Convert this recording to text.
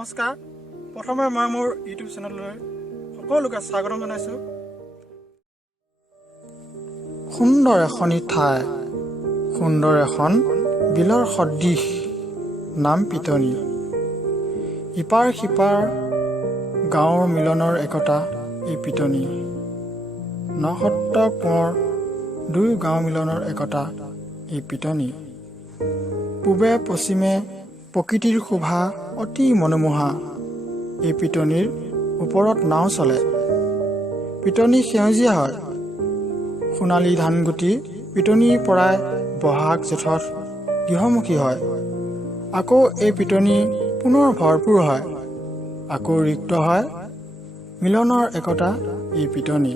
নমস্কাৰ। প্ৰথমে মই মোৰ ইউটিউব চেনেললৈ সকলোকে স্বাগতম জনাইছোঁ। সুন্দৰ এখনি ঠাই, সুন্দৰ এখন বিলৰ সদৃশ, নাম পিতনি। ইপাৰ সিপাৰ গাঁৱৰ মিলনৰ একতা এই পিতনি। নসত্ৰ কোঁৱৰ দুয়ো গাঁও মিলনৰ একতা এই পিতনি। পূবে পশ্চিমে প্ৰকৃতিৰ শোভা অতি মনোমোহা। এই পিতনিৰ ওপৰত নাও চলে। পিতনি সেউজীয়া হয়, সোণালী ধানগুটি পিতনিৰ পৰাই বহাগ জেঠত গৃহমুখী হয়। আকৌ এই পিতনি পুনৰ ভৰপূৰ হয়, আকৌ ৰিক্ত হয়। মিলনৰ একতা এই পিতনি।